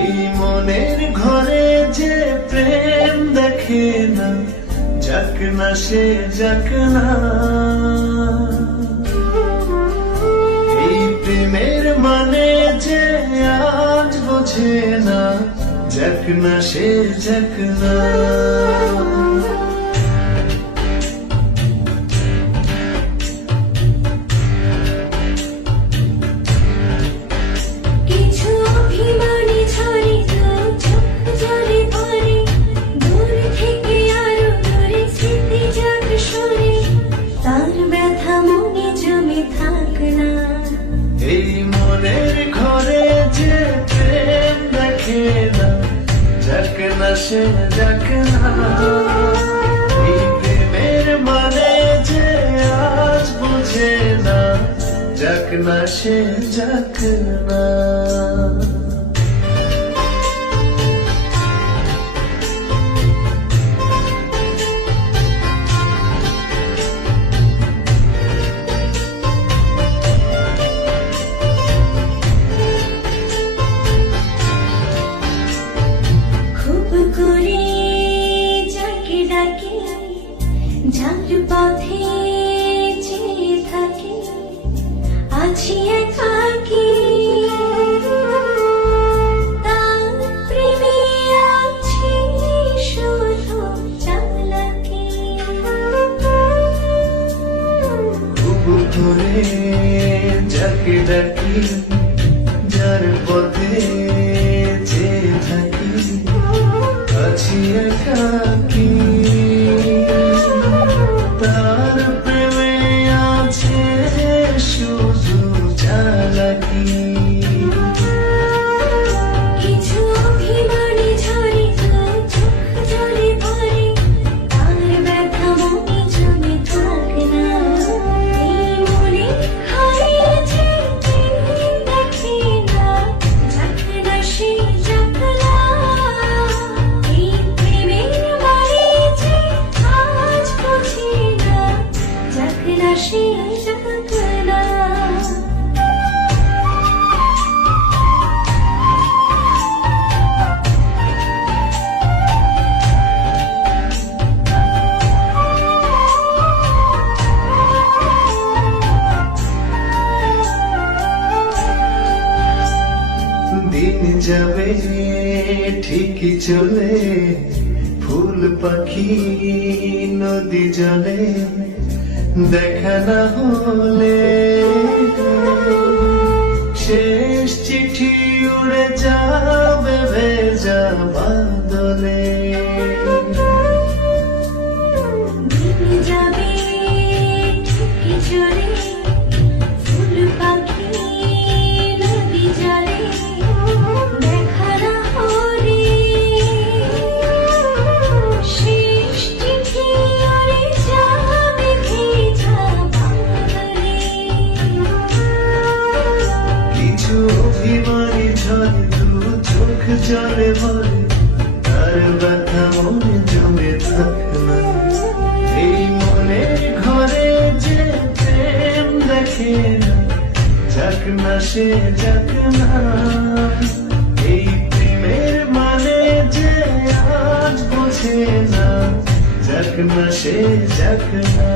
এই মনের ঘরে যে প্রেম দেখে না, যাক না সে যাক না। এই প্রেমের মানে যে আজ বোঝে না, যাক না সে যাক না। এই মনের ঘরে যে প্রেম দেখে না, যাক না সে যাক না। এই প্রেমের মানে যে আজ বুঝে না, যাক না সে যাক না। যার পথে চেয়ে থাকি, আছি একাকী, তার প্রেমে আছি শুধু চালাকি। খুব করে যাকে ডাকি, যার পথে চেয়ে থাকি, আছি একাকী, তার প্রেমে আছে শুধু চালাকি। কিছু অভিমানী ঝরে চোখ জলে ভরে, তার ব্যথা মনে জমে থাকে না। এই মনে হারিয়েছে প্রেম দেখে না, যাক না সে যাক না। এই প্রেমের মানে যে আজ বুঝি না, যাক না সে যাক না। দিন যাবে ঠিকই চলে, ফুল পাখি নদী জলে, দেখা না হলে শেষ চিঠি উড়ে যাবে ভেজা বাদলে। দিন যাবে ঠিকই চলে, ফুল পাখি নদী জলে, দেখা না হলে শেষ চিঠি উড়ে যাবে ভেজা বাদলে। কিছু অভিমানী ঝরে দু চোখ জলে ভরে, তার ব্যথা মনে জমে থাকে না। এই মনের ঘরে যে প্রেম দেখে না, যাক না সে যাক না। এই প্রেমের মানে যে আজ বোঝে না, যাক না সে যাক না।